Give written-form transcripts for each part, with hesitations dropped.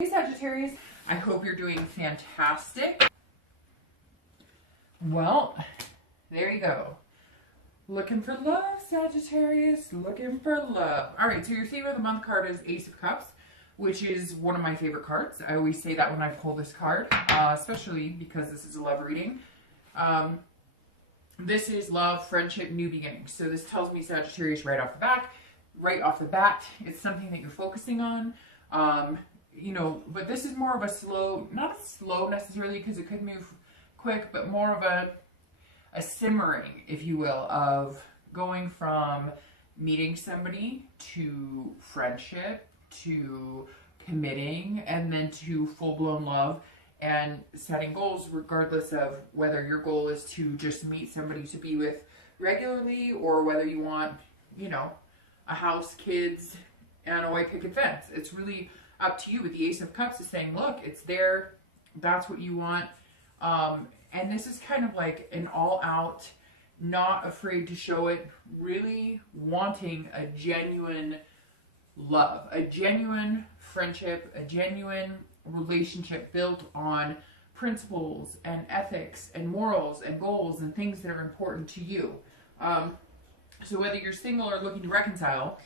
Hey Sagittarius, I hope you're doing fantastic. Well, there you go. Looking for love, Sagittarius, looking for love. All right, so your theme of the month card is Ace of Cups, which is one of my favorite cards. I always say that when I pull this card, especially because this is a love reading. This is love, friendship, new beginnings. So this tells me, Sagittarius, right off the bat, it's something that you're focusing on. You know, but this is more of a slow, not a slow necessarily because it could move quick, but more of a simmering, if you will, of going from meeting somebody to friendship to committing and then to full-blown love and setting goals regardless of whether your goal is to just meet somebody to be with regularly or whether you want, you know, a house, kids, and a white picket fence. It's really up to you. With the Ace of Cups is saying, look, it's there. That's what you want. And this is kind of like an all-out, not afraid to show it, really wanting a genuine love, a genuine friendship, a genuine relationship built on principles and ethics and morals and goals and things that are important to you. So whether you're single or looking to reconcile,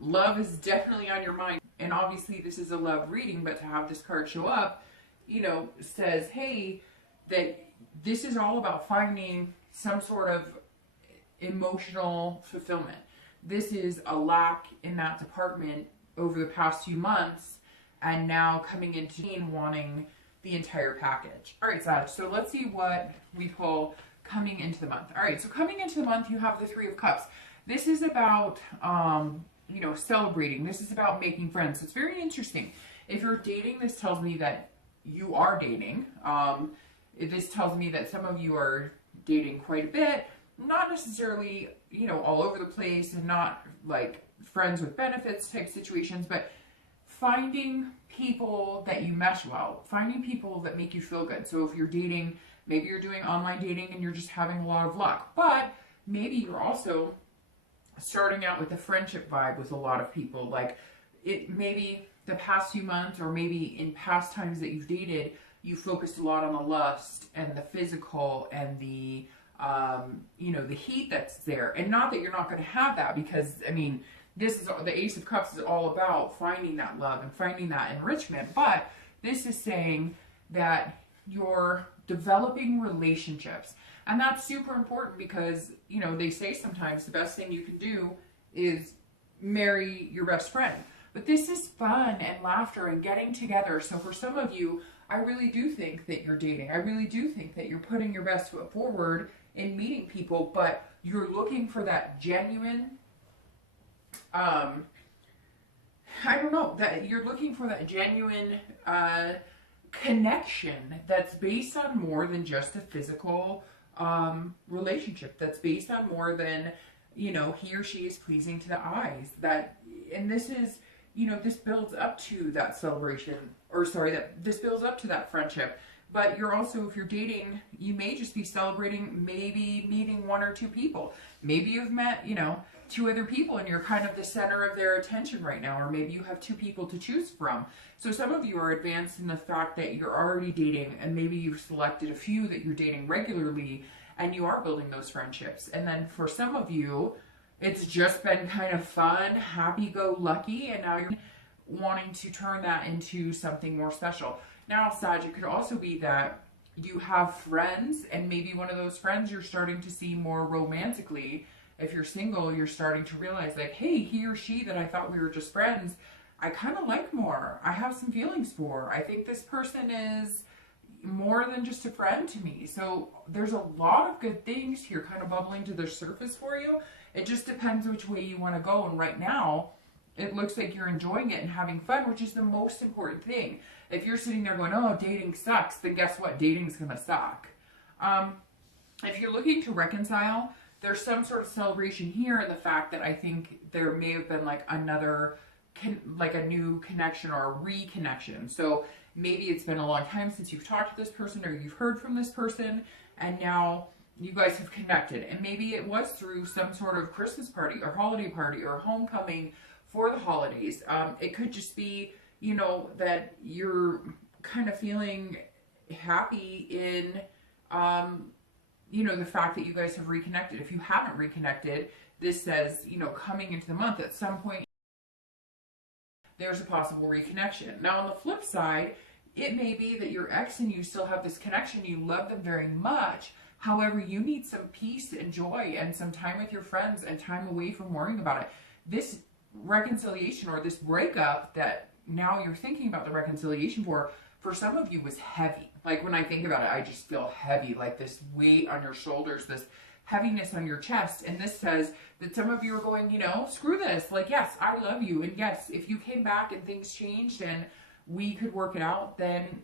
love is definitely on your mind. And obviously this is a love reading, but to have this card show up, you know, says, hey, that this is all about finding some sort of emotional fulfillment. This is a lack in that department over the past few months, and now coming into wanting the entire package. All right, Sag, so let's see what we pull coming into the month. All right, so coming into the month, you have the Three of Cups. This is about, you know, celebrating. This is about making friends. So it's very interesting. If you're dating, this tells me that you are dating. This tells me that some of you are dating quite a bit, not necessarily, you know, all over the place and not like friends with benefits type situations, but finding people that you mesh well, finding people that make you feel good. So if you're dating, maybe you're doing online dating and you're just having a lot of luck, but maybe you're also starting out with a friendship vibe with a lot of people. Like it maybe the past few months or maybe in past times that you've dated, you focused a lot on the lust and the physical and the, you know, the heat that's there. And not that you're not going to have that, because, I mean, this is the Ace of Cups is all about finding that love and finding that enrichment. But this is saying that you're developing relationships. And that's super important because, you know, they say sometimes the best thing you can do is marry your best friend. But this is fun and laughter and getting together. So for some of you, I really do think that you're dating. I really do think that you're putting your best foot forward in meeting people, but you're looking for that genuine, I don't know, that you're looking for that genuine connection that's based on more than just a physical relationship, that's based on more than, you know, he or she is pleasing to the eyes. That, and this is, you know, this builds up to that celebration, or sorry, that this builds up to that friendship. But you're also, if you're dating, you may just be celebrating maybe meeting one or two people. Maybe you've met, you know, two other people and you're kind of the center of their attention right now, or maybe you have two people to choose from. So some of you are advanced in the fact that you're already dating, and maybe you've selected a few that you're dating regularly and you are building those friendships. And then for some of you, it's just been kind of fun, happy-go-lucky, and now you're wanting to turn that into something more special. Now, Sag, it could also be that you have friends, and maybe one of those friends you're starting to see more romantically. If you're single, you're starting to realize like, hey, he or she that I thought we were just friends, I kind of like more. I have some feelings for. I think this person is more than just a friend to me. So there's a lot of good things here kind of bubbling to the surface for you. It just depends which way you want to go. And right now, it looks like you're enjoying it and having fun, which is the most important thing. If you're sitting there going, oh, dating sucks, then guess what? Dating's going to suck. If you're looking to reconcile, there's some sort of celebration here in the fact that I think there may have been like another, like a new connection or a reconnection. So maybe it's been a long time since you've talked to this person or you've heard from this person, and now you guys have connected. And maybe it was through some sort of Christmas party or holiday party or homecoming for the holidays. It could just be you know, that you're kind of feeling happy in, you know, the fact that you guys have reconnected. If you haven't reconnected, this says, you know, coming into the month at some point, there's a possible reconnection. Now, on the flip side, it may be that your ex and you still have this connection. You love them very much. However, you need some peace and joy and some time with your friends and time away from worrying about it. This reconciliation or this breakup that now you're thinking about the reconciliation for some of you was heavy. Like when I think about it, I just feel heavy, like this weight on your shoulders, this heaviness on your chest. And this says that some of you are going, you know, screw this. Like, yes, I love you. And yes, if you came back and things changed and we could work it out, then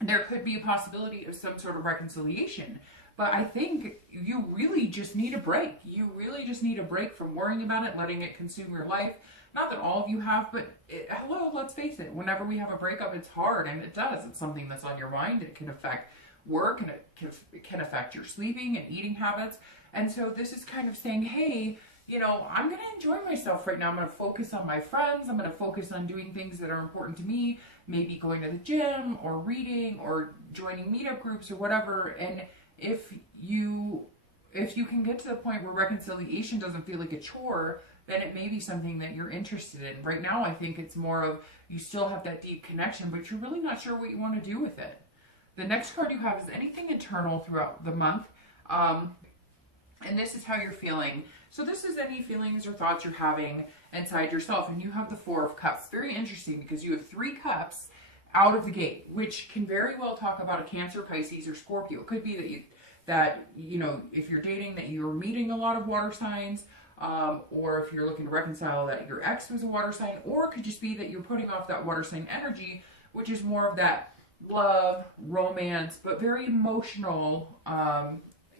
there could be a possibility of some sort of reconciliation. But I think you really just need a break. You really just need a break from worrying about it, letting it consume your life. Not that all of you have, but hello, let's face it. Whenever we have a breakup, it's hard, and it does. It's something that's on your mind. It can affect work, and it can affect your sleeping and eating habits. And so this is kind of saying, hey, you know, I'm going to enjoy myself right now. I'm going to focus on my friends. I'm going to focus on doing things that are important to me, maybe going to the gym or reading or joining meetup groups or whatever. And if you can get to the point where reconciliation doesn't feel like a chore, then it may be something that you're interested in. Right now, I think it's more of you still have that deep connection, but you're really not sure what you want to do with it. The next card you have is anything internal throughout the month. And this is how you're feeling. So this is any feelings or thoughts you're having inside yourself. And you have the Four of Cups. Very interesting because you have 3 cups out of the gate, which can very well talk about a Cancer, Pisces, or Scorpio. It could be that you know, if you're dating, that you're meeting a lot of water signs, or if you're looking to reconcile, that your ex was a water sign, or it could just be that you're putting off that water sign energy, which is more of that love, romance, but very emotional,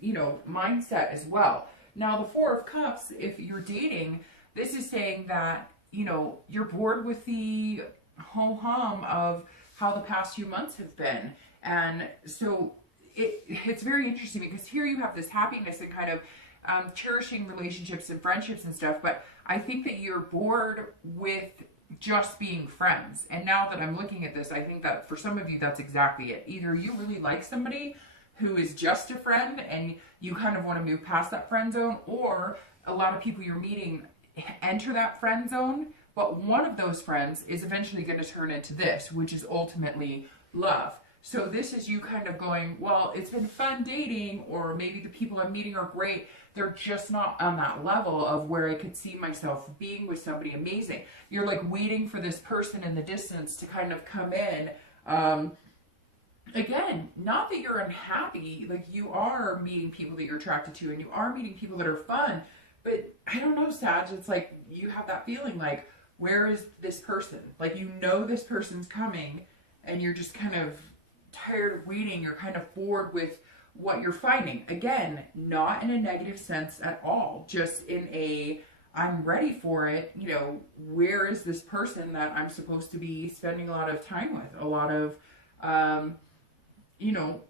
you know, mindset as well. Now, the Four of Cups, if you're dating, this is saying that, you know, you're bored with the ho-hum of how the past few months have been. And so it's very interesting because here you have this happiness and kind of cherishing relationships and friendships and stuff, but I think that you're bored with just being friends. And now that I'm looking at this, I think that for some of you, that's exactly it. Either you really like somebody who is just a friend and you kind of want to move past that friend zone, or a lot of people you're meeting enter that friend zone, but one of those friends is eventually going to turn into this, which is ultimately love. So this is you kind of going, well, it's been fun dating, or maybe the people I'm meeting are great. They're just not on that level of where I could see myself being with somebody amazing. You're like waiting for this person in the distance to kind of come in. Again, not that you're unhappy, like you are meeting people that you're attracted to and you are meeting people that are fun, but I don't know, Sag, it's like you have that feeling like, where is this person? Like, you know, this person's coming and you're just kind of tired of waiting. You're kind of bored with what you're finding. Again, not in a negative sense at all, just in a, I'm ready for it. You know, where is this person that I'm supposed to be spending a lot of time with? A lot of, you know,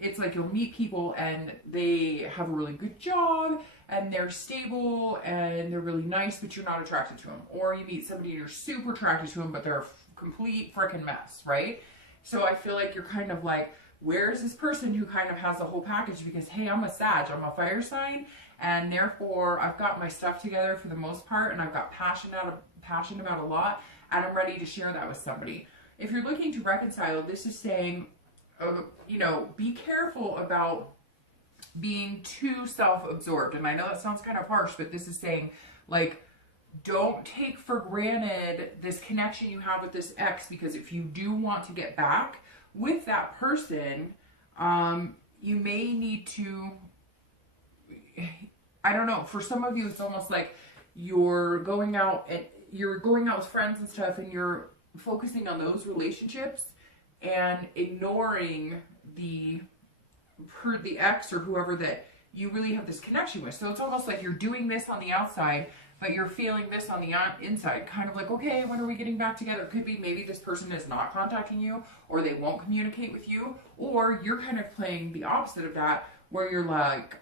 it's like you'll meet people and they have a really good job and they're stable and they're really nice, but you're not attracted to them. Or you meet somebody and you're super attracted to them, but they're a complete freaking mess, right? So I feel like you're kind of like, where is this person who kind of has the whole package? Because, hey, I'm a Sag, I'm a fire sign, and therefore I've got my stuff together for the most part, and I've got passion about a lot, and I'm ready to share that with somebody. If you're looking to reconcile, this is saying, you know, be careful about being too self-absorbed. And I know that sounds kind of harsh, but this is saying, like, don't take for granted this connection you have with this ex, because if you do want to get back with that person, you may need to, I don't know, for some of you, it's almost like you're going out with friends and stuff, and you're focusing on those relationships and ignoring the ex or whoever that you really have this connection with. So it's almost like you're doing this on the outside, but you're feeling this on the inside, kind of like, okay, when are we getting back together? It could be maybe this person is not contacting you, or they won't communicate with you, or you're kind of playing the opposite of that, where you're like,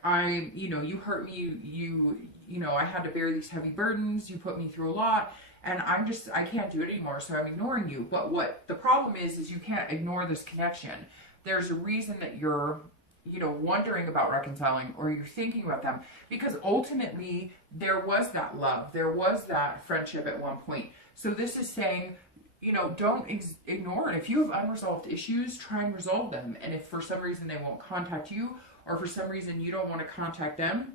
you know, you hurt me, you know, I had to bear these heavy burdens, you put me through a lot, and I can't do it anymore, so I'm ignoring you. But what the problem is you can't ignore this connection. There's a reason that you're, you know, wondering about reconciling, or you're thinking about them, because ultimately there was that love, there was that friendship at one point. So this is saying, you know, don't ignore it. If you have unresolved issues, try and resolve them. And if for some reason they won't contact you, or for some reason you don't want to contact them,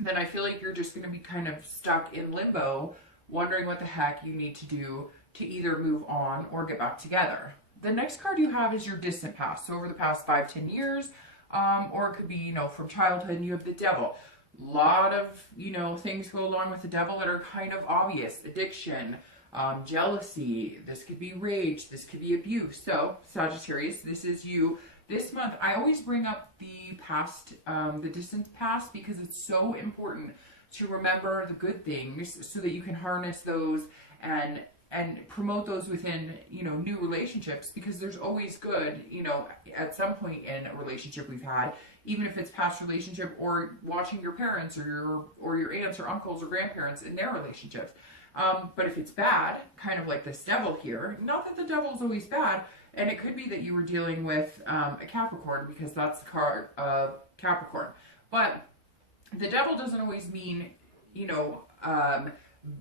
then I feel like you're just going to be kind of stuck in limbo, wondering what the heck you need to do to either move on or get back together. The next card you have is your distant past. So over the past 5-10 years, or it could be, you know, from childhood, and you have the devil. A lot of, you know, things go along with the devil that are kind of obvious. Addiction, jealousy, this could be rage, this could be abuse. So Sagittarius, this is you. This month, I always bring up the past, the distant past, because it's so important to remember the good things so that you can harness those and promote those within, you know, new relationships, because there's always good, you know, at some point in a relationship we've had, even if it's past relationship or watching your parents or your aunts or uncles or grandparents in their relationships. But if it's bad, kind of like this devil here, not that the devil is always bad, and it could be that you were dealing with a Capricorn, because that's the card of Capricorn. But the devil doesn't always mean, you know,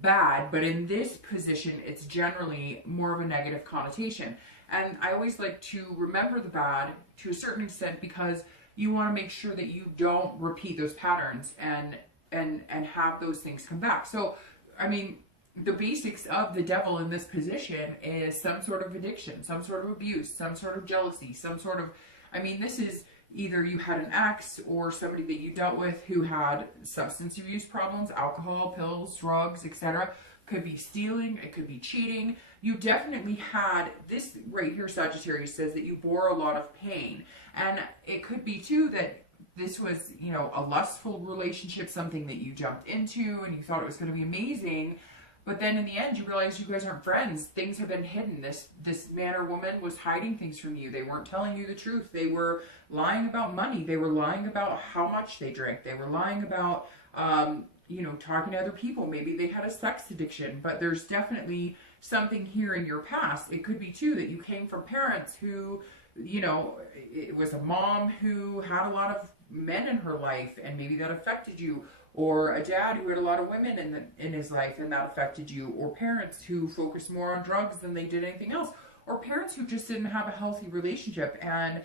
bad, but in this position, it's generally more of a negative connotation. And I always like to remember the bad to a certain extent, because you want to make sure that you don't repeat those patterns and have those things come back. So, I mean, the basics of the devil in this position is some sort of addiction, some sort of abuse, some sort of jealousy, some sort of, I mean, this is either you had an ex or somebody that you dealt with who had substance abuse problems, alcohol, pills, drugs, etc. Could be stealing, it could be cheating. You definitely had, this right here, Sagittarius, says that you bore a lot of pain. And it could be too that this was, you know, a lustful relationship, something that you jumped into and you thought it was going to be amazing. But then in the end, you realize you guys aren't friends. Things have been hidden. This man or woman was hiding things from you. They weren't telling you the truth. They were lying about money. They were lying about how much they drank. They were lying about, you know, talking to other people. Maybe they had a sex addiction. But there's definitely something here in your past. It could be, too, that you came from parents who, you know, it was a mom who had a lot of men in her life, and maybe that affected you. Or a dad who had a lot of women in his life, and that affected you. Or parents who focused more on drugs than they did anything else. Or parents who just didn't have a healthy relationship and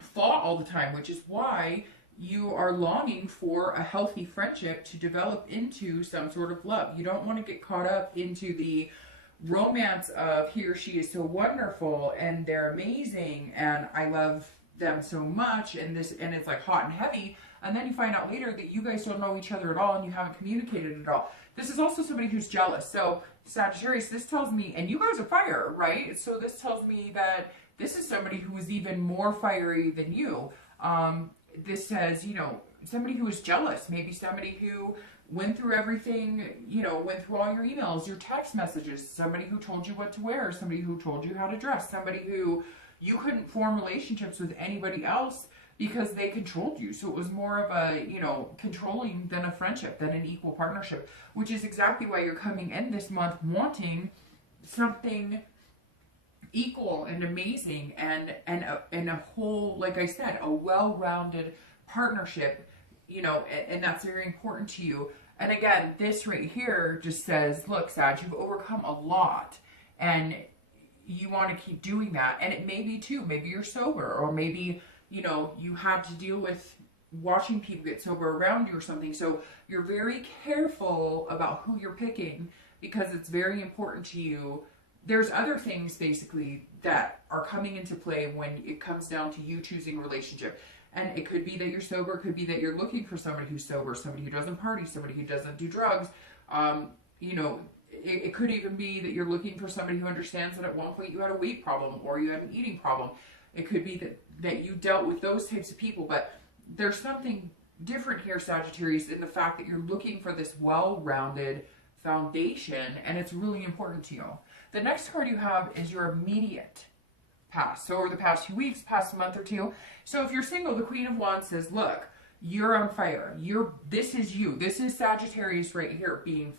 fought all the time, which is why you are longing for a healthy friendship to develop into some sort of love. You don't want to get caught up into the romance of he or she is so wonderful and they're amazing and I love them so much, and it's like hot and heavy. And then you find out later that you guys don't know each other at all and you haven't communicated at all. This is also somebody who's jealous. So Sagittarius, this tells me, and you guys are fire, right? So this tells me that this is somebody who is even more fiery than you. This says, you know, somebody who is jealous, maybe somebody who went through everything, you know, went through all your emails, your text messages, somebody who told you what to wear, somebody who told you how to dress, somebody who you couldn't form relationships with anybody else because they controlled you. So it was more of a, you know, controlling than a friendship, than an equal partnership, which is exactly why you're coming in this month wanting something equal and amazing and a whole, like I said, a well-rounded partnership, you know, and that's very important to you. And again, this right here just says, look, Sag, you've overcome a lot and you want to keep doing that. And it may be too, maybe you're sober, or maybe, you know, you had to deal with watching people get sober around you or something. So you're very careful about who you're picking because it's very important to you. There's other things basically that are coming into play when it comes down to you choosing a relationship. And it could be that you're sober, it could be that you're looking for somebody who's sober, somebody who doesn't party, somebody who doesn't do drugs. You know, it could even be that you're looking for somebody who understands that at one point you had a weight problem or you had an eating problem. It could be that you dealt with those types of people, but there's something different here, Sagittarius, in the fact that you're looking for this well-rounded foundation, and it's really important to you. The next card you have is your immediate past. So over the past few weeks, past month or two. So if you're single, the Queen of Wands says, look, you're on fire. This is you. This is Sagittarius right here being,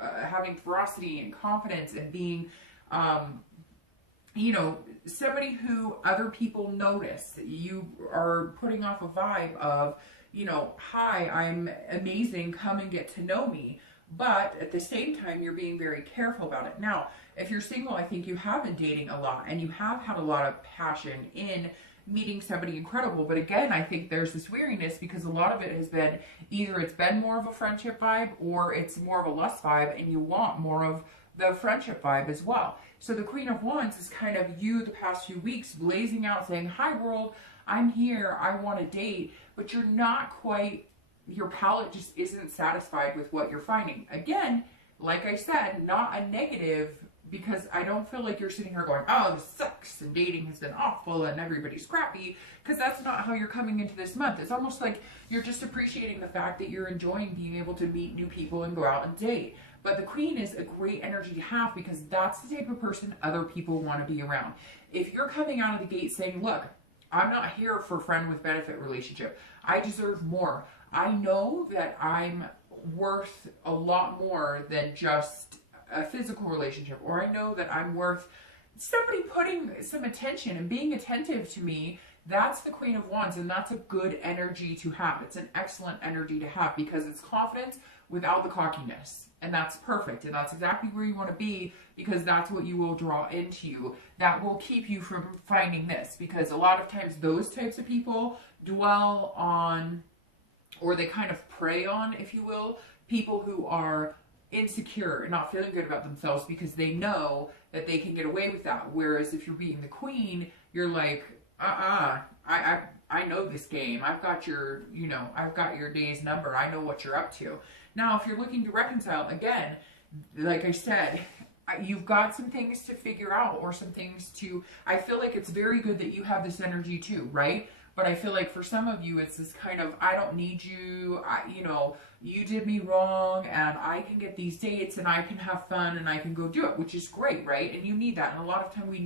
having ferocity and confidence and being, somebody who other people notice. You are putting off a vibe of, hi, I'm amazing, come and get to know me. But at the same time, you're being very careful about it. Now, if you're single, I think you have been dating a lot and you have had a lot of passion in meeting somebody incredible. But again, I think there's this weariness because a lot of it has been either it's been more of a friendship vibe or it's more of a lust vibe, and you want more of the friendship vibe as well. So the Queen of Wands is kind of you the past few weeks blazing out saying, hi world, I'm here, I want to date, but you're not quite, your palate just isn't satisfied with what you're finding. Again, like I said, not a negative, because I don't feel like you're sitting here going, oh, this sucks and dating has been awful and everybody's crappy, because that's not how you're coming into this month. It's almost like you're just appreciating the fact that you're enjoying being able to meet new people and go out and date. But the Queen is a great energy to have because that's the type of person other people want to be around. If you're coming out of the gate saying, look, I'm not here for friend with benefit relationship. I deserve more. I know that I'm worth a lot more than just a physical relationship, or I know that I'm worth somebody putting some attention and being attentive to me. That's the Queen of Wands, and that's a good energy to have. It's an excellent energy to have because it's confidence without the cockiness, and that's perfect, and that's exactly where you want to be, because that's what you will draw into you. That will keep you from finding this, because a lot of times those types of people dwell on, or they kind of prey on, if you will, people who are insecure and not feeling good about themselves because they know that they can get away with that. Whereas if you're being the queen, you're like, I know this game. I've got your, I've got your day's number. I know what you're up to. Now, if you're looking to reconcile, again, like I said, you've got some things to figure out, or some things to, I feel like it's very good that you have this energy too, right? But I feel like for some of you, it's this kind of, I don't need you, you did me wrong, and I can get these dates, and I can have fun, and I can go do it, which is great, right? And you need that. And a lot of times we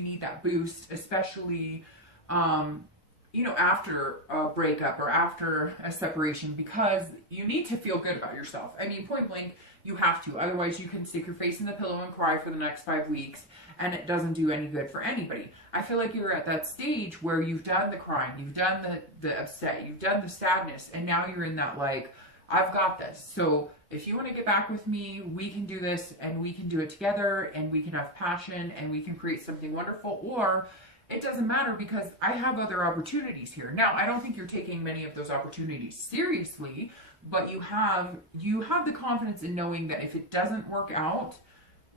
need that boost, especially, after a breakup or after a separation, because you need to feel good about yourself. I mean, point blank, you have to. Otherwise, you can stick your face in the pillow and cry for the next 5 weeks, and it doesn't do any good for anybody. I feel like you're at that stage where you've done the crying, you've done the upset, you've done the sadness, and now you're in that, like, I've got this. So if you want to get back with me, we can do this, and we can do it together, and we can have passion, and we can create something wonderful. Or it doesn't matter because I have other opportunities here. Now, I don't think you're taking many of those opportunities seriously, but you have the confidence in knowing that if it doesn't work out,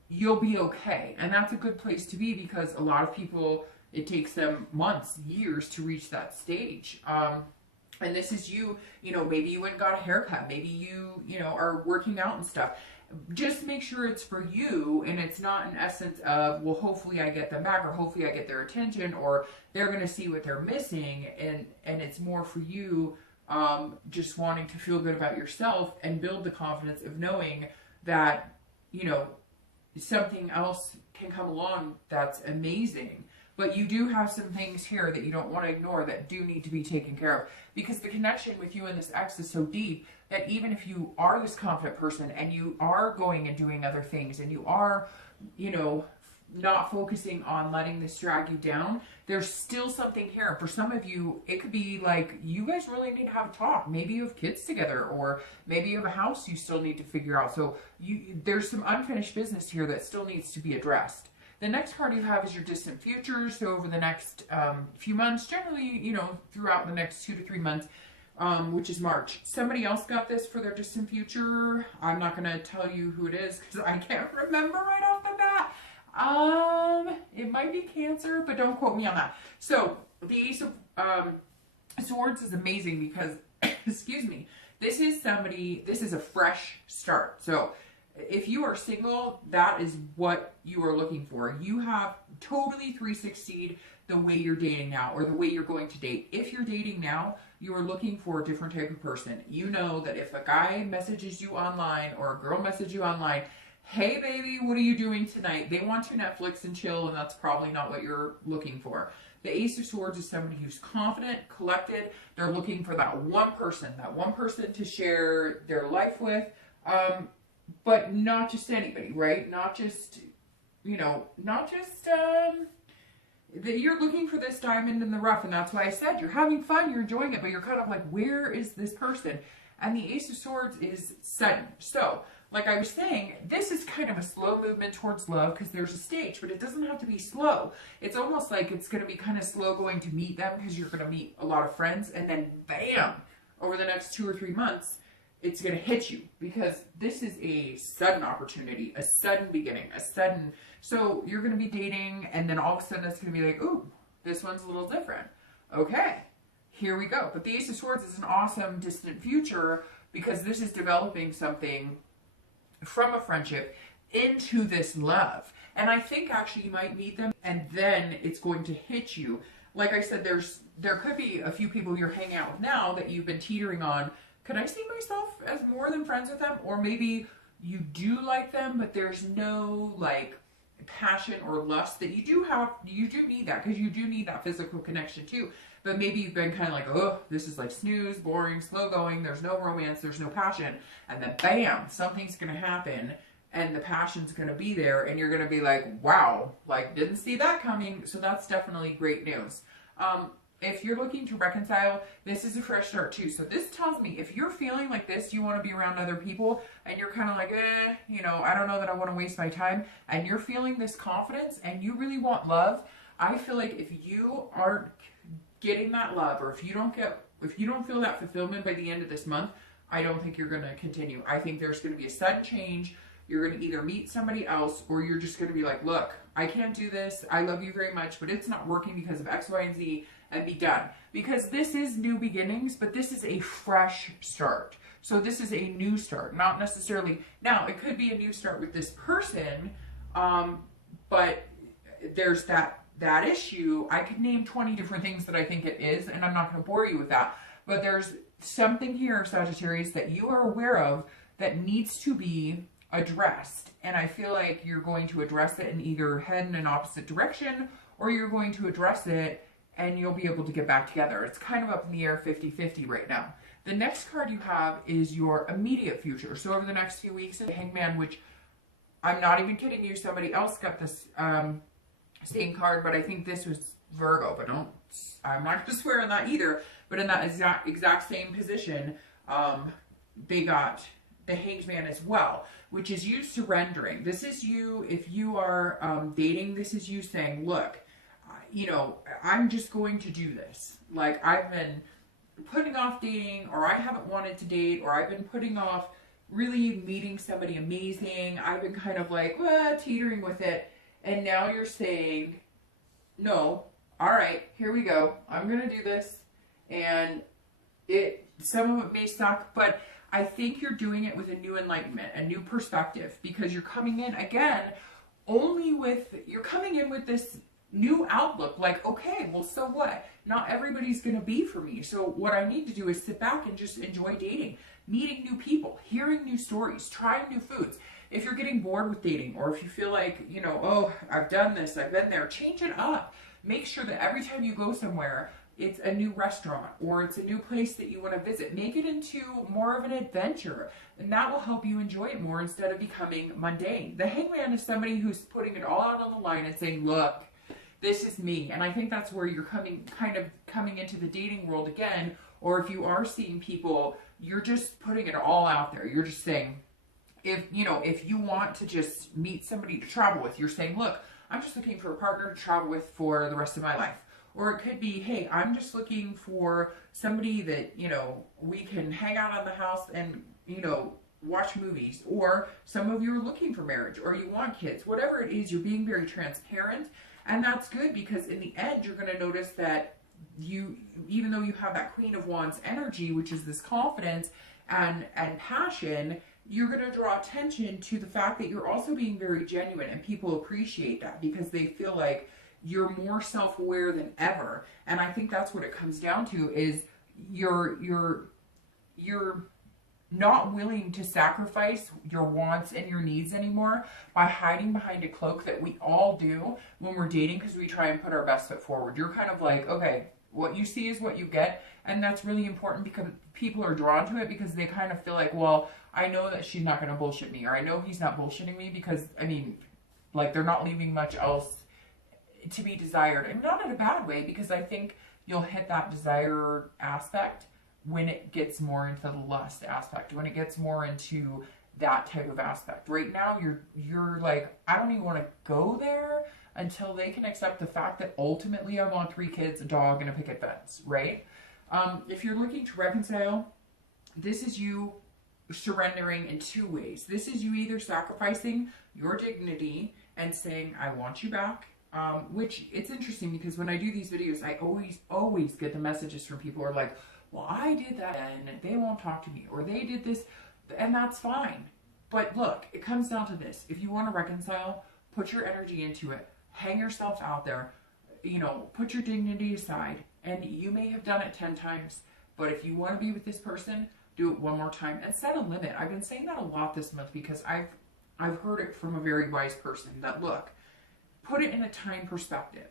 you'll be okay. And that's a good place to be, because a lot of people, it takes them months, years to reach that stage. And this is you, maybe you went and got a haircut, maybe you are working out and stuff. Just make sure it's for you, and it's not an essence of, well, hopefully I get them back, or hopefully I get their attention, or they're going to see what they're missing. And it's more for you, just wanting to feel good about yourself and build the confidence of knowing that, something else can come along that's amazing. But you do have some things here that you don't want to ignore that do need to be taken care of, because the connection with you and this ex is so deep that even if you are this confident person and you are going and doing other things, and you are, not focusing on letting this drag you down, there's still something here. For some of you, it could be like, you guys really need to have a talk. Maybe you have kids together, or maybe you have a house you still need to figure out. So there's some unfinished business here that still needs to be addressed. The next card you have is your distant future. So over the next few months, generally, throughout the next 2 to 3 months, which is March. Somebody else got this for their distant future. I'm not going to tell you who it is because I can't remember right off the bat. It might be Cancer, but don't quote me on that. So the Ace of Swords is amazing because, excuse me, this is a fresh start. So if you are single, that is what you are looking for. You have totally 360'd the way you're dating now, or the way you're going to date. If you're dating now, you are looking for a different type of person. You know that if a guy messages you online, or a girl messages you online, hey baby, what are you doing tonight? They want to Netflix and chill, and that's probably not what you're looking for. The Ace of Swords is somebody who's confident, collected. They're looking for that one person to share their life with, But not just anybody, right? Not just, that you're looking for this diamond in the rough, and that's why I said you're having fun, you're enjoying it, but you're kind of like, where is this person? And the Ace of Swords is sudden. So, like I was saying, this is kind of a slow movement towards love because there's a stage, but it doesn't have to be slow. It's almost like it's going to be kind of slow going to meet them because you're going to meet a lot of friends, and then bam, over the next 2 or 3 months, it's going to hit you because this is a sudden opportunity, a sudden beginning, so you're going to be dating, and then all of a sudden it's going to be like, ooh, this one's a little different. Okay, here we go. But the Ace of Swords is an awesome distant future because this is developing something from a friendship into this love. And I think actually you might meet them and then it's going to hit you. Like I said, there could be a few people you're hanging out with now that you've been teetering on. Could I see myself as more than friends with them? Or maybe you do like them, but there's no like passion or lust that you do need that, because you do need that physical connection too. But maybe you've been kind of like, oh, this is like snooze, boring, slow going, there's no romance, there's no passion. And then bam, something's going to happen and the passion's going to be there and you're going to be like, wow, like didn't see that coming. So that's definitely great news. If you're looking to reconcile, this is a fresh start too. So this tells me if you're feeling like this, you want to be around other people and you're kind of like, I don't know that I want to waste my time, and you're feeling this confidence and you really want love, I feel like if you aren't getting that love, or if you don't feel that fulfillment by the end of this month, I don't think you're going to continue. I think there's going to be a sudden change. You're going to either meet somebody else or you're just going to be like, look, I can't do this. I love you very much, but it's not working because of X, Y, and Z, and be done. Because this is new beginnings, but this is a fresh start. So this is a new start, not necessarily, now it could be a new start with this person, but there's that issue. I could name 20 different things that I think it is, and I'm not going to bore you with that. But there's something here, Sagittarius, that you are aware of that needs to be addressed. And I feel like you're going to address it and either head in an opposite direction, or you're going to address it and you'll be able to get back together. It's kind of up in the air 50-50 right now. The next card you have is your immediate future. So over the next few weeks, the Hangman, which I'm not even kidding you, somebody else got this same card, but I think this was Virgo, but I'm not going to swear on that either. But in that exact same position, they got the Hanged Man as well, which is you surrendering. This is you, if you are dating, this is you saying, look, I'm just going to do this. Like, I've been putting off dating, or I haven't wanted to date, or I've been putting off really meeting somebody amazing. I've been kind of like, teetering with it. And now you're saying, no, all right, here we go. I'm going to do this. And some of it may suck, but I think you're doing it with a new enlightenment, a new perspective, because you're coming in again, you're coming in with this new outlook, like, okay, well, so what? Not everybody's going to be for me. So what I need to do is sit back and just enjoy dating, meeting new people, hearing new stories, trying new foods. If you're getting bored with dating, or if you feel like, oh, I've done this, I've been there, change it up. Make sure that every time you go somewhere, it's a new restaurant or it's a new place that you want to visit. Make it into more of an adventure, and that will help you enjoy it more instead of becoming mundane. The Hangman is somebody who's putting it all out on the line and saying, look, this is me. And I think that's where you're coming into the dating world again. Or if you are seeing people, you're just putting it all out there. You're just saying, if you want to just meet somebody to travel with, you're saying, look, I'm just looking for a partner to travel with for the rest of my life. Or it could be, hey, I'm just looking for somebody that, we can hang out on the house and, watch movies. Or some of you are looking for marriage, or you want kids. Whatever it is, you're being very transparent. And that's good, because in the end, you're going to notice that even though you have that Queen of Wands energy, which is this confidence and passion, you're going to draw attention to the fact that you're also being very genuine, and people appreciate that because they feel like you're more self-aware than ever. And I think that's what it comes down to, is you're not willing to sacrifice your wants and your needs anymore by hiding behind a cloak that we all do when we're dating, because we try and put our best foot forward. You're kind of like, okay, what you see is what you get. And that's really important because people are drawn to it because they kind of feel like, well, I know that she's not going to bullshit me, or I know he's not bullshitting me, because, I mean, like, they're not leaving much else to be desired. And not in a bad way, because I think you'll hit that desire aspect when it gets more into the lust aspect, when it gets more into that type of aspect. Right now, you're like, I don't even want to go there until they can accept the fact that ultimately I want 3 kids, a dog, and a picket fence, right? If you're looking to reconcile, this is you surrendering in 2 ways. This is you either sacrificing your dignity and saying, I want you back, which it's interesting because when I do these videos, I always get the messages from people who are like, well, I did that and they won't talk to me, or they did this, and that's fine. But look, it comes down to this. If you want to reconcile, put your energy into it, hang yourself out there, you know, put your dignity aside, and you may have done it 10 times, but if you want to be with this person, do it one more time and set a limit. I've been saying that a lot this month because I've heard it from a very wise person that, look, put it in a time perspective.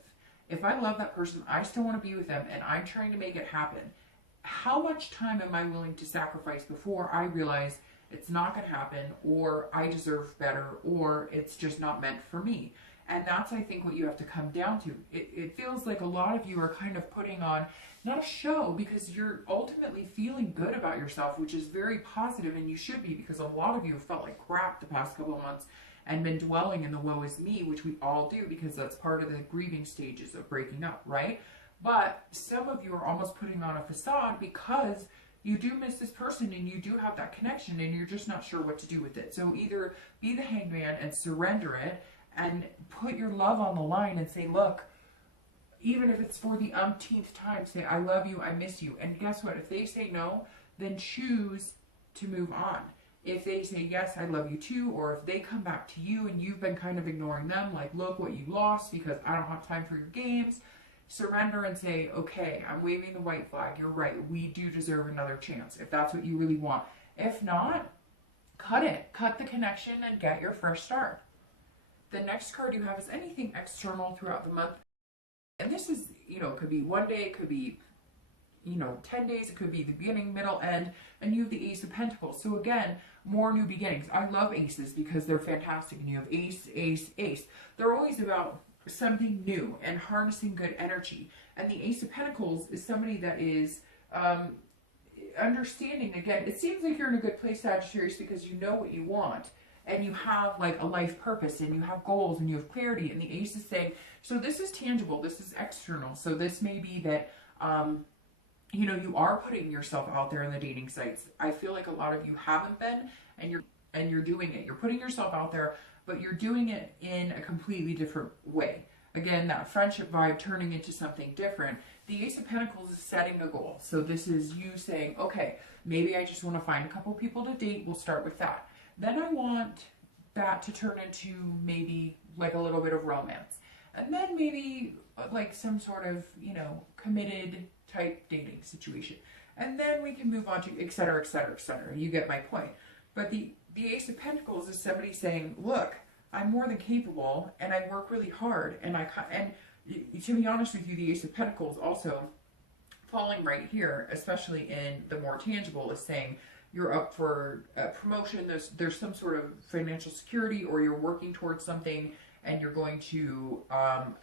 If I love that person, I still want to be with them, and I'm trying to make it happen. How much time am I willing to sacrifice before I realize it's not going to happen, or I deserve better, or it's just not meant for me? And that's, I think, what you have to come down to. It feels like a lot of you are kind of putting on, not a show, because you're ultimately feeling good about yourself, which is very positive, and you should be, because a lot of you have felt like crap the past couple of months and been dwelling in the woe is me, which we all do, because that's part of the grieving stages of breaking up, right? But some of you are almost putting on a facade because you do miss this person and you do have that connection and you're just not sure what to do with it. So either be the hangman and surrender it and put your love on the line and say, look, even if it's for the umpteenth time, say, I love you, I miss you. And guess what? If they say no, then choose to move on. If they say, yes, I love you too, or if they come back to you and you've been kind of ignoring them, like, look what you lost because I don't have time for your games, surrender and say, okay, I'm waving the white flag. You're right. We do deserve another chance if that's what you really want. If not, cut it. Cut the connection and get your fresh start. The next card you have is anything external throughout the month. And this is, you know, it could be one day, it could be, you know, 10 days, it could be the beginning, middle, end, and you have the Ace of Pentacles. So again, more new beginnings. I love aces because they're fantastic, and you have ace, ace, ace. They're always about something new and harnessing good energy. And the Ace of Pentacles is somebody that is understanding. Again, it seems like you're in a good place, Sagittarius, because you know what you want. And you have like a life purpose, and you have goals, and you have clarity. And the Ace is saying, so this is tangible, this is external. So this may be that, you know, you are putting yourself out there in the dating sites. I feel like a lot of you haven't been, and you're doing it. You're putting yourself out there, but you're doing it in a completely different way. Again, that friendship vibe turning into something different. The Ace of Pentacles is setting a goal. So this is you saying, okay, maybe I just want to find a couple people to date. We'll start with that. Then I want that to turn into maybe like a little bit of romance. And then maybe like some sort of, you know, committed type dating situation. And then we can move on to et cetera, et cetera, et cetera. You get my point. But the Ace of Pentacles is somebody saying, look, I'm more than capable and I work really hard. And to be honest with you, the Ace of Pentacles also falling right here, especially in the more tangible, is saying, you're up for a promotion, there's some sort of financial security, or you're working towards something and you're going to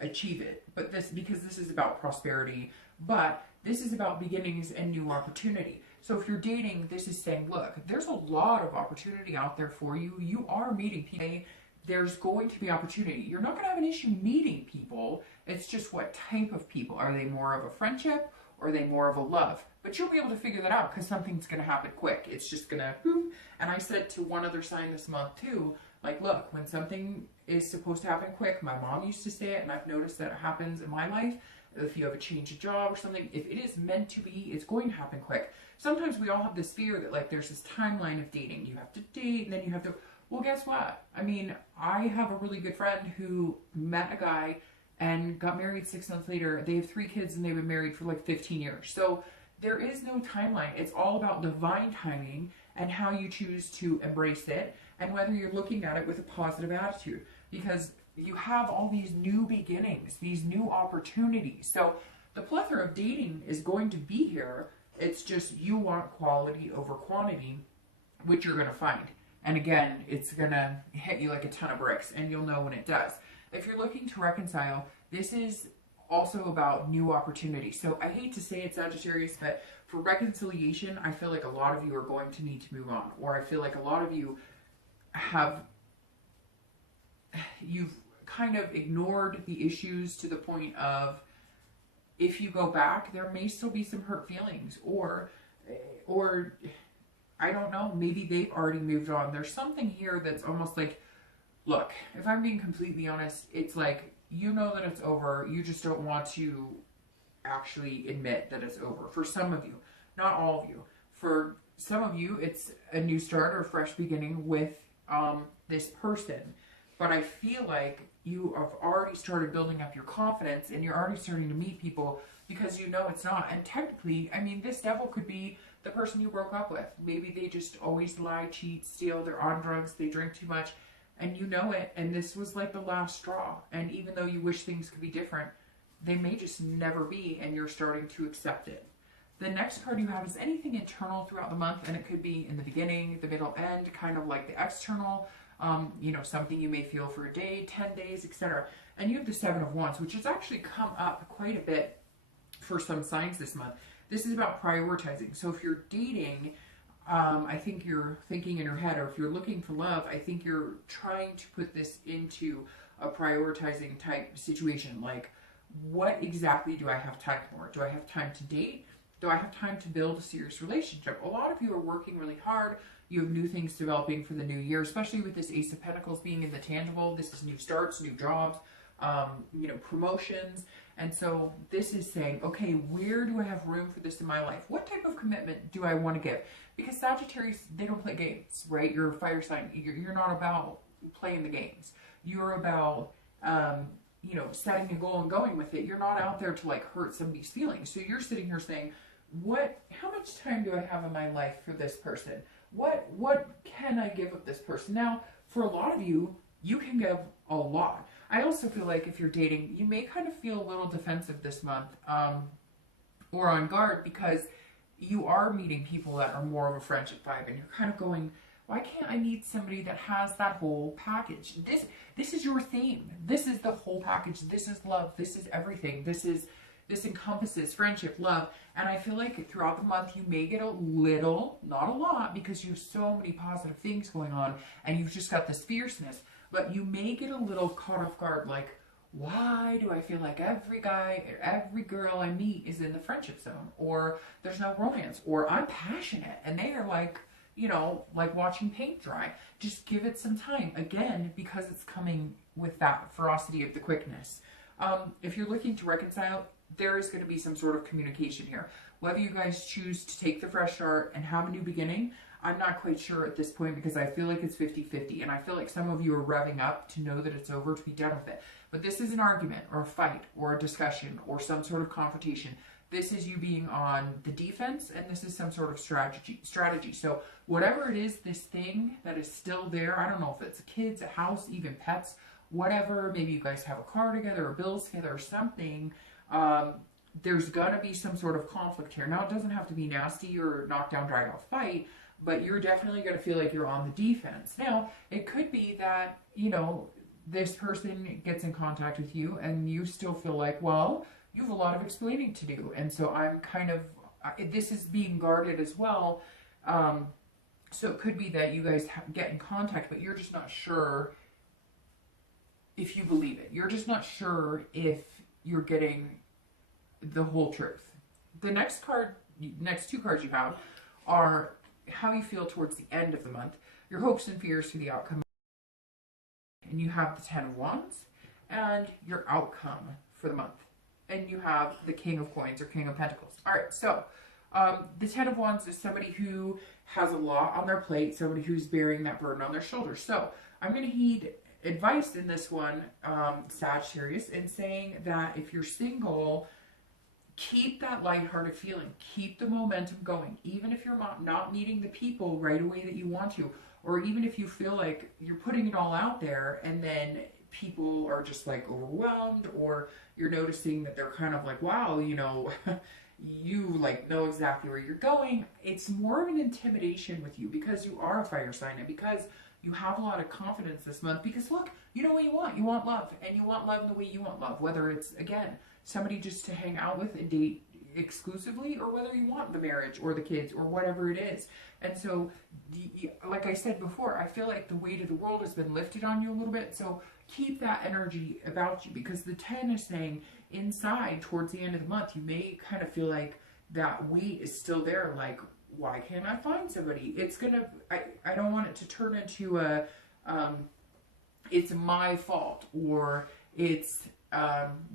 achieve it. But because this is about prosperity, but this is about beginnings and new opportunity. So if you're dating, this is saying, look, there's a lot of opportunity out there for you. You are meeting people. There's going to be opportunity. You're not going to have an issue meeting people. It's just what type of people. Are they more of a friendship, or are they more of a love? But you'll be able to figure that out because something's going to happen quick. It's just going to boom. And I said to one other sign this month too, like, look, when something is supposed to happen quick, my mom used to say it, and I've noticed that it happens in my life. If you have a change of job or something, if it is meant to be, it's going to happen quick. Sometimes we all have this fear that, like, there's this timeline of dating. You have to date, and then you have to, well, guess what? I mean, I have a really good friend who met a guy and got married 6 months later. They have 3 kids, and they've been married for like 15 years. So there is no timeline. It's all about divine timing and how you choose to embrace it, and whether you're looking at it with a positive attitude, because you have all these new beginnings, these new opportunities. So the plethora of dating is going to be here. It's just you want quality over quantity, which you're going to find. And again, it's going to hit you like a ton of bricks, and you'll know when it does. If you're looking to reconcile, this is also about new opportunities. So I hate to say it, Sagittarius, but for reconciliation, I feel like a lot of you are going to need to move on. Or I feel like a lot of you you've kind of ignored the issues to the point of, if you go back, there may still be some hurt feelings, or I don't know, maybe they've already moved on. There's something here that's almost like, look, if I'm being completely honest, it's like, you know that it's over. You just don't want to actually admit that it's over. For some of you, not all of you. For some of you, it's a new start or a fresh beginning with this person. But I feel like you have already started building up your confidence, and you're already starting to meet people because you know it's not. And technically, I mean, this devil could be the person you broke up with. Maybe they just always lie, cheat, steal, they're on drugs, they drink too much, and you know it, and this was like the last straw. And even though you wish things could be different, they may just never be, and you're starting to accept it. The next card you have is anything internal throughout the month, and it could be in the beginning, the middle, end, kind of like the external, something you may feel for a day, 10 days, etc. And you have the Seven of Wands, which has actually come up quite a bit for some signs this month. This is about prioritizing. So if you're dating, I think you're thinking in your head, or if you're looking for love, I think you're trying to put this into a prioritizing type situation. Like, what exactly do I have time for? Do I have time to date? Do I have time to build a serious relationship? A lot of you are working really hard. You have new things developing for the new year, especially with this Ace of Pentacles being in the tangible. This is new starts, new jobs, promotions. And so this is saying, okay, where do I have room for this in my life? What type of commitment do I want to give? Because Sagittarius, they don't play games, right? You're a fire sign. You're not about playing the games. You're about, setting a goal and going with it. You're not out there to like hurt somebody's feelings. So you're sitting here saying, how much time do I have in my life for this person? What can I give of this person? Now, for a lot of you, you can give a lot. I also feel like if you're dating, you may kind of feel a little defensive this month, or on guard, because you are meeting people that are more of a friendship vibe, and you're kind of going, why can't I meet somebody that has that whole package? This is your theme. This is the whole package. This is love. This is everything. This encompasses friendship, love. And I feel like throughout the month, you may get a little, not a lot, because you have so many positive things going on, and you've just got this fierceness, but you may get a little caught off guard, like, why do I feel like every guy, every girl I meet is in the friendship zone, or there's no romance, or I'm passionate, and they are like, like watching paint dry. Just give it some time. Again, because it's coming with that ferocity of the quickness. If you're looking to reconcile, there is going to be some sort of communication here. Whether you guys choose to take the fresh start and have a new beginning, I'm not quite sure at this point, because I feel like it's 50-50. And I feel like some of you are revving up to know that it's over, to be done with it. But this is an argument or a fight or a discussion or some sort of confrontation. This is you being on the defense, and this is some sort of strategy. So whatever it is, this thing that is still there, I don't know if it's kids, a house, even pets, whatever, maybe you guys have a car together or bills together or something, there's gonna be some sort of conflict here. Now, it doesn't have to be nasty or knock down, drag out fight, but you're definitely gonna feel like you're on the defense. Now, it could be that, this person gets in contact with you and you still feel like, well, you have a lot of explaining to do. And so I'm kind of, this is being guarded as well. So it could be that you guys get in contact, but you're just not sure if you believe it. You're just not sure if you're getting the whole truth. The next two cards you have are how you feel towards the end of the month, your hopes and fears for the outcome. And you have the Ten of Wands and your outcome for the month. And you have the King of Coins or King of Pentacles. All right, so the Ten of Wands is somebody who has a lot on their plate, somebody who's bearing that burden on their shoulders. So I'm going to heed advice in this one, Sagittarius, in saying that if you're single, keep that lighthearted feeling. Keep the momentum going. Even if you're not meeting the people right away that you want to, or even if you feel like you're putting it all out there and then people are just like overwhelmed, or you're noticing that they're kind of like, wow, you know, you like know exactly where you're going. It's more of an intimidation with you because you are a fire sign and because you have a lot of confidence this month. Because look, you know what you want. You want love, and you want love in the way you want love. Whether it's, again, somebody just to hang out with and date exclusively, or whether you want the marriage or the kids or whatever it is. And so, like I said before, I feel like the weight of the world has been lifted on you a little bit. So keep that energy about you, because the 10 is saying inside towards the end of the month, you may kind of feel like that weight is still there. Like, why can't I find somebody? It's gonna, I don't want it to turn into a, it's my fault, or it's,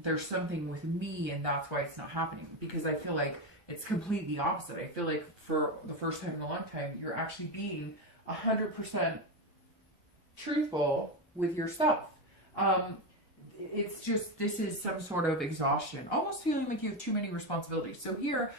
there's something with me and that's why it's not happening. Because I feel like it's completely opposite. I feel like for the first time in a long time, you're actually being 100% truthful with yourself. It's just, this is some sort of exhaustion, almost feeling like you have too many responsibilities. So here,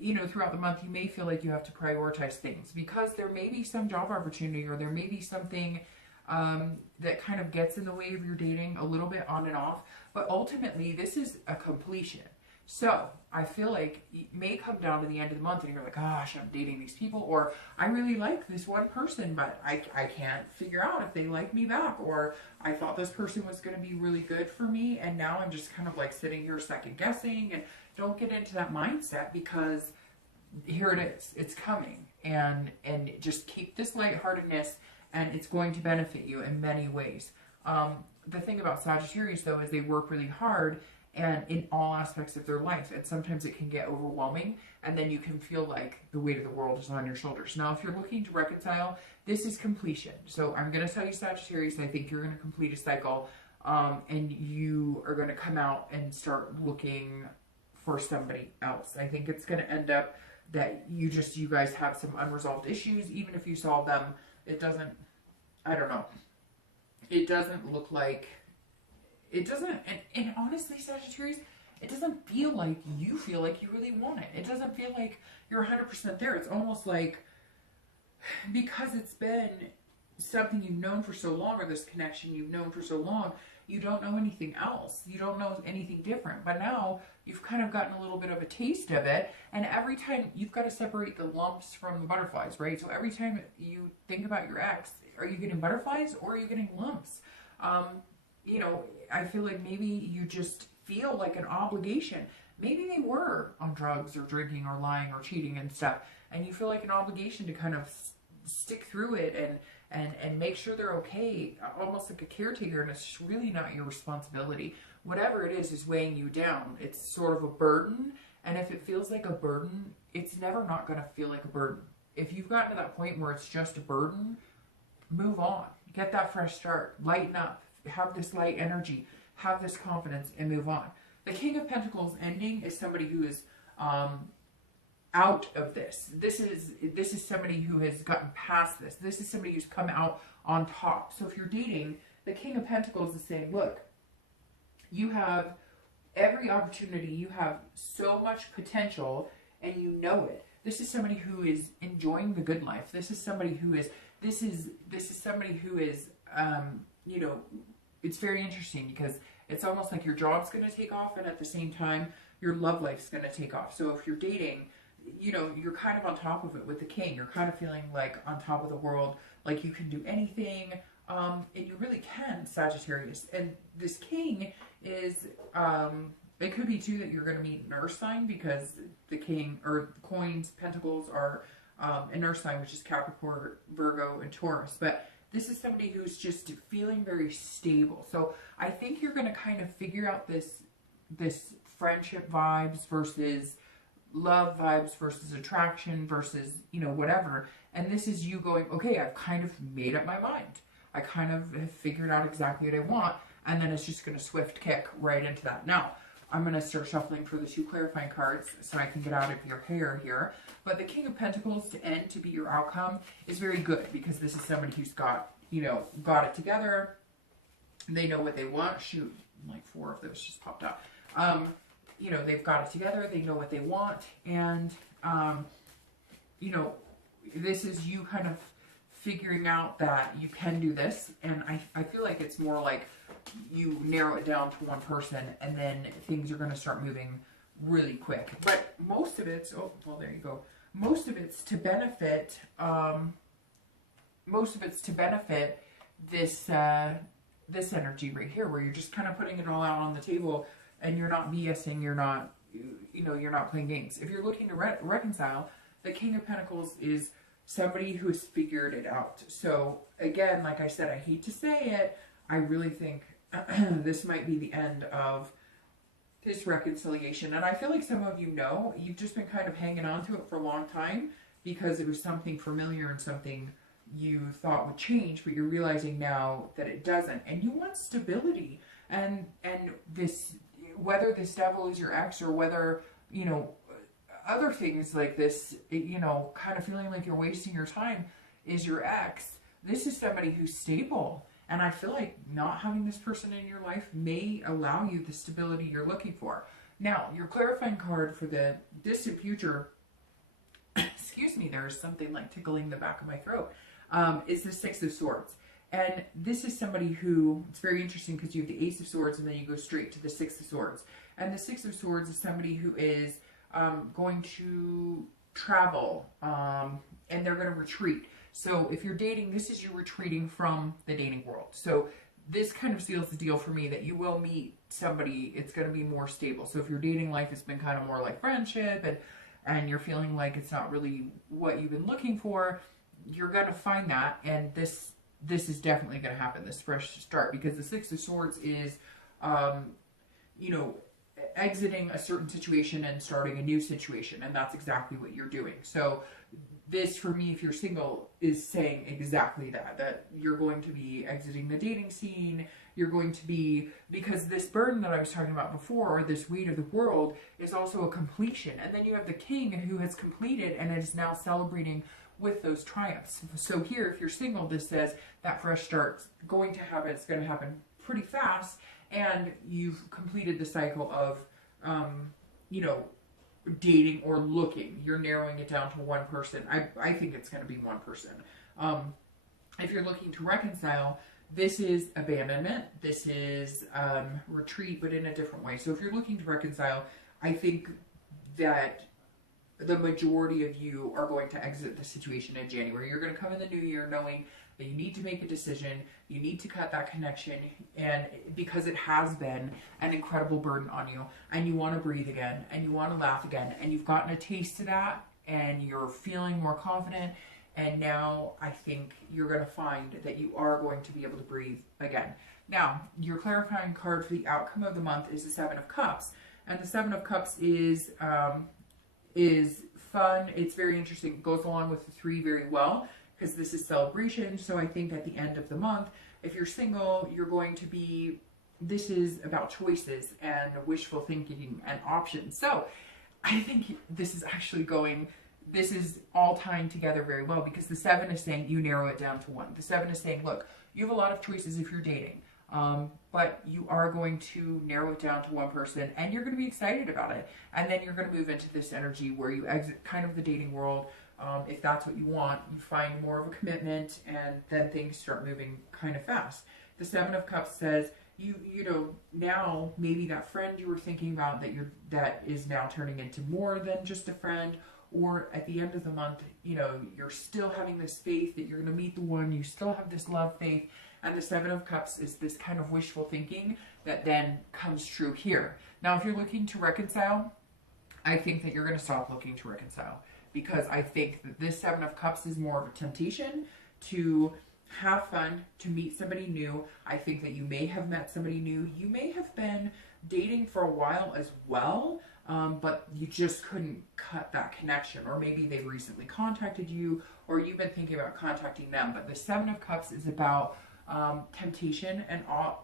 you know, throughout the month, you may feel like you have to prioritize things because there may be some job opportunity, or there may be something that kind of gets in the way of your dating a little bit on and off. But ultimately, this is a completion. So I feel like it may come down to the end of the month and you're like, gosh, I'm dating these people, or I really like this one person, but I can't figure out if they like me back, or I thought this person was going to be really good for me, and now I'm just kind of like sitting here second guessing. And don't get into that mindset, because here it is, it's coming, and just keep this lightheartedness, and it's going to benefit you in many ways. The thing about Sagittarius, though, is they work really hard and in all aspects of their life, and sometimes it can get overwhelming, and then you can feel like the weight of the world is on your shoulders. Now, if you're looking to reconcile, this is completion. So I'm going to tell you, Sagittarius, I think you're going to complete a cycle, and you are going to come out and start looking for somebody else. I think it's going to end up that you guys have some unresolved issues. Even if you solve them, it doesn't, I don't know, it doesn't look like, it doesn't, and honestly, Sagittarius, it doesn't feel like you really want it. It doesn't feel like you're 100% there. It's almost like, because it's been something you've known for so long, or this connection you've known for so long, you don't know anything else. You don't know anything different. But now you've kind of gotten a little bit of a taste of it. And every time you've got to separate the lumps from the butterflies, right? So every time you think about your ex, are you getting butterflies or are you getting lumps? You know, I feel like maybe you just feel like an obligation. Maybe they were on drugs or drinking or lying or cheating and stuff, and you feel like an obligation to kind of stick through it and make sure they're okay, almost like a caretaker, and it's really not your responsibility. Whatever it is weighing you down. It's sort of a burden, and if it feels like a burden, it's never not going to feel like a burden. If you've gotten to that point where it's just a burden, move on. Get that fresh start. Lighten up. Have this light energy. Have this confidence and move on. The King of Pentacles ending is somebody who is out of this. This is somebody who has gotten past this. This is somebody who's come out on top. So if you're dating, the King of Pentacles is saying, look, you have every opportunity. You have so much potential, and you know it. This is somebody who is enjoying the good life. This is somebody who is, this is somebody who is, you know, it's very interesting because it's almost like your job's going to take off, and at the same time, your love life's going to take off. So if you're dating, you know, you're kind of on top of it with the King. You're kind of feeling like on top of the world, like you can do anything, and you really can, Sagittarius. And this King is, it could be too that you're going to meet an earth sign, because the King, or coins, pentacles are an earth sign, which is Capricorn, Virgo, and Taurus. But this is somebody who's just feeling very stable. So I think you're going to kind of figure out this friendship vibes versus love vibes versus attraction versus, you know, whatever. And this is you going, okay, I've kind of made up my mind. I kind of have figured out exactly what I want. And then it's just going to swift kick right into that. Now, I'm going to start shuffling for the 2 clarifying cards so I can get out of your hair here. But the King of Pentacles to end to be your outcome is very good, because this is somebody who's got, you know, got it together. They know what they want. Shoot, like 4 of those just popped up. You know, they've got it together. They know what they want. And, you know, this is you kind of figuring out that you can do this. And I feel like it's more like you narrow it down to one person and then things are going to start moving really quick. But most of it's, oh, well, there you go. Most of it's to benefit, this, this energy right here, where you're just kind of putting it all out on the table and you're not BSing, you're not, you know, you're not playing games. If you're looking to reconcile, the King of Pentacles is somebody who has figured it out. So again, like I said, I hate to say it, I really think this might be the end of this reconciliation. And I feel like some of you know, you've just been kind of hanging on to it for a long time because it was something familiar and something you thought would change, but you're realizing now that it doesn't. And you want stability. And this, whether this devil is your ex or whether, you know, other things like this, you know, kind of feeling like you're wasting your time is your ex, this is somebody who's stable. And I feel like not having this person in your life may allow you the stability you're looking for. Now, your clarifying card for the distant future, excuse me, there's something like tickling the back of my throat, is the Six of Swords. And this is somebody who, it's very interesting because you have the Ace of Swords and then you go straight to the Six of Swords. And the Six of Swords is somebody who is going to travel and they're going to retreat. So if you're dating, this is you retreating from the dating world. So this kind of seals the deal for me that you will meet somebody, it's going to be more stable. So if your dating life has been kind of more like friendship and you're feeling like it's not really what you've been looking for, you're going to find that. And this is definitely going to happen, this fresh start, because the Six of Swords is, you know, exiting a certain situation and starting a new situation. And that's exactly what you're doing. So this, for me, if you're single, is saying exactly that you're going to be exiting the dating scene. You're going to be, because this burden that I was talking about before, or this weight of the world, is also a completion. And then you have the King who has completed and is now celebrating with those triumphs. So here, if you're single, this says that fresh start's going to happen. It's going to happen pretty fast. And you've completed the cycle of, you know, dating or looking. You're narrowing it down to one person. I think it's going to be one person. If you're looking to reconcile, this is abandonment. This is retreat, but in a different way. So if you're looking to reconcile, I think that the majority of you are going to exit the situation in January. You're going to come in the new year knowing that you need to make a decision, you need to cut that connection, and because it has been an incredible burden on you, and you want to breathe again, and you want to laugh again, and you've gotten a taste of that, and you're feeling more confident, and now I think you're going to find that you are going to be able to breathe again. Now, your clarifying card for the outcome of the month is the Seven of Cups, and the Seven of Cups is fun. It's very interesting. It goes along with the three very well, because this is celebration. So I think at the end of the month, if you're single, you're going to be, this is about choices and wishful thinking and options. So I think this is actually going, this is all tying together very well, because the Seven is saying you narrow it down to one. The Seven is saying, look, you have a lot of choices if you're dating, but you are going to narrow it down to one person and you're going to be excited about it. And then you're going to move into this energy where you exit kind of the dating world. If that's what you want, you find more of a commitment, and then things start moving kind of fast. The Seven of Cups says, you know, now maybe that friend you were thinking about that is now turning into more than just a friend, or at the end of the month, you know, you're still having this faith that you're going to meet the one, you still have this love faith, and the Seven of Cups is this kind of wishful thinking that then comes true here. Now, if you're looking to reconcile, I think that you're going to stop looking to reconcile, because I think that this Seven of Cups is more of a temptation to have fun, to meet somebody new. I think that you may have met somebody new. You may have been dating for a while as well, but you just couldn't cut that connection. Or maybe they recently contacted you, or you've been thinking about contacting them. But the Seven of Cups is about temptation, and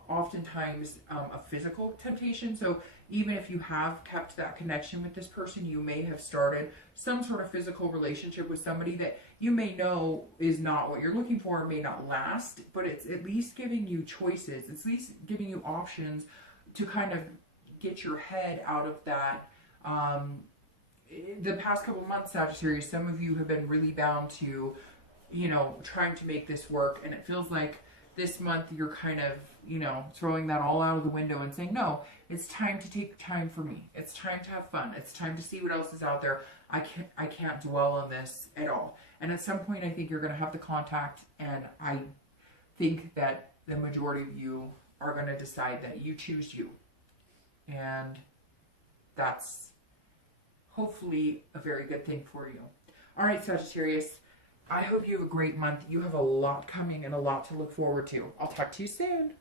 oftentimes a physical temptation. So even if you have kept that connection with this person, you may have started some sort of physical relationship with somebody that you may know is not what you're looking for, may not last, but it's at least giving you choices. It's at least giving you options to kind of get your head out of that. The past couple months, Sagittarius, some of you have been really bound to you know, trying to make this work. And it feels like this month you're kind of, you know, throwing that all out of the window and saying, no, it's time to take time for me. It's time to have fun. It's time to see what else is out there. I can't dwell on this at all. And at some point, I think you're going to have the contact, and I think that the majority of you are going to decide that you choose you. And that's hopefully a very good thing for you. All right, Sagittarius, I hope you have a great month. You have a lot coming and a lot to look forward to. I'll talk to you soon.